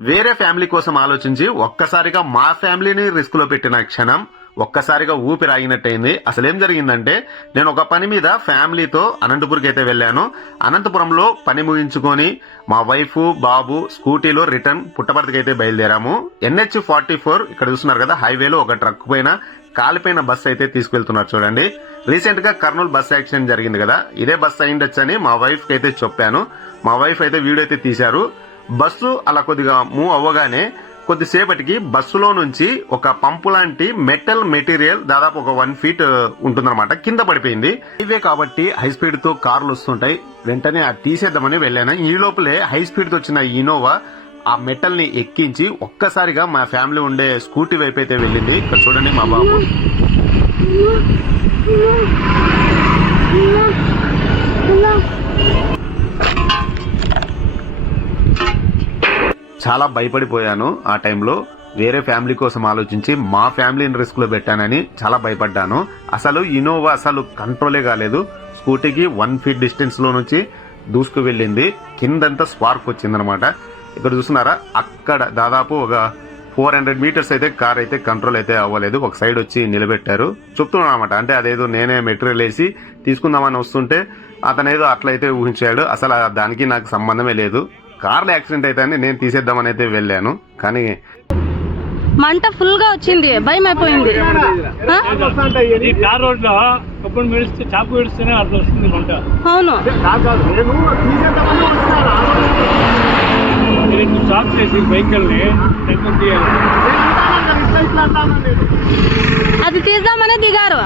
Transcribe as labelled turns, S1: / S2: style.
S1: వేరే ఫ్యామిలీ కోసం ఆలోచించి ఒక్కసారిగా మా ఫ్యామిలీని రిస్క్లో పెట్టిన క్షణం ఒక్కసారిగా ఊపిరి ఆగినట్టయింది. అసలు ఏం జరిగిందంటే నేను ఒక పని మీద ఫ్యామిలీతో అనంతపురంకి అయితే వెళ్ళాను. అనంతపురంలో పని ముగించుకొని మా వైఫ్ బాబు స్కూటీలో రిటర్న్ పుట్టపర్తికి అయితే బయలుదేరాము. ఎన్హెచ్ ఫార్టీ ఫోర్ ఇక్కడ చూస్తున్నారు కదా హైవేలో ఒక ట్రక్ పైన కాలిపోయిన బస్సు అయితే తీసుకెళ్తున్నారు చూడండి. రీసెంట్గా కర్నూలు బస్ యాక్సిడెంట్ జరిగింది కదా ఇదే బస్సు అయిండొచ్చని మా వైఫ్ అయితే చెప్పాను. మా వైఫ్ అయితే వీడియో అయితే తీశారు. బస్సు అలా కొద్దిగా మూవ్ అవ్వగానే కొద్దిసేపటికి బస్సులో నుంచి ఒక పంపు లాంటి మెటల్ మెటీరియల్ దాదాపు ఒక వన్ ఫీట్ uh, ఉంటుందన్నమాట. కింద పడిపోయింది. హైవే కాబట్టి హై స్పీడ్తో కార్లు వస్తుంటాయి. వెంటనే అది తీసేద్దామని వెళ్ళాను. ఈ లోపలే హై స్పీడ్తో వచ్చిన ఇనోవా ఆ మెటల్ని ఎక్కించి ఒక్కసారిగా మా ఫ్యామిలీ ఉండే స్కూటీ వైపు అయితే వెళ్ళింది. ఇక్కడ చూడండి మా బాబు. చాలా భయపడిపోయాను ఆ టైంలో. వేరే ఫ్యామిలీ కోసం ఆలోచించి మా ఫ్యామిలీని రిస్క్లో పెట్టానని చాలా భయపడ్డాను. అసలు ఇనోవా అసలు కంట్రోలే కాలేదు. స్కూటీకి వన్ ఫీట్ డిస్టెన్స్లో నుంచి దూసుకు వెళ్ళింది కిందంతా స్పార్క్ వచ్చిందనమాట. ఇక్కడ చూస్తున్నారా? అక్కడ దాదాపు ఒక ఫోర్ హండ్రెడ్ మీటర్స్ అయితే కార్ అయితే కంట్రోల్ అయితే అవ్వలేదు. ఒక సైడ్ వచ్చి నిలబెట్టారు. చెప్తున్నాను అనమాట. అంటే అదేదో నేనే మెటీరియల్ వేసి తీసుకుందామని వస్తుంటే అతనేదో అట్లయితే ఊహించాడు. అసలు ఆ దానికి నాకు సంబంధమే లేదు. కార్లో యాక్సిడెంట్ అయితే అని నేను తీసేద్దామని అయితే వెళ్ళాను. కానీ
S2: మంట ఫుల్గా వచ్చింది భయం అయిపోయింది. అవును. అది తీద్దామనే దిగారు.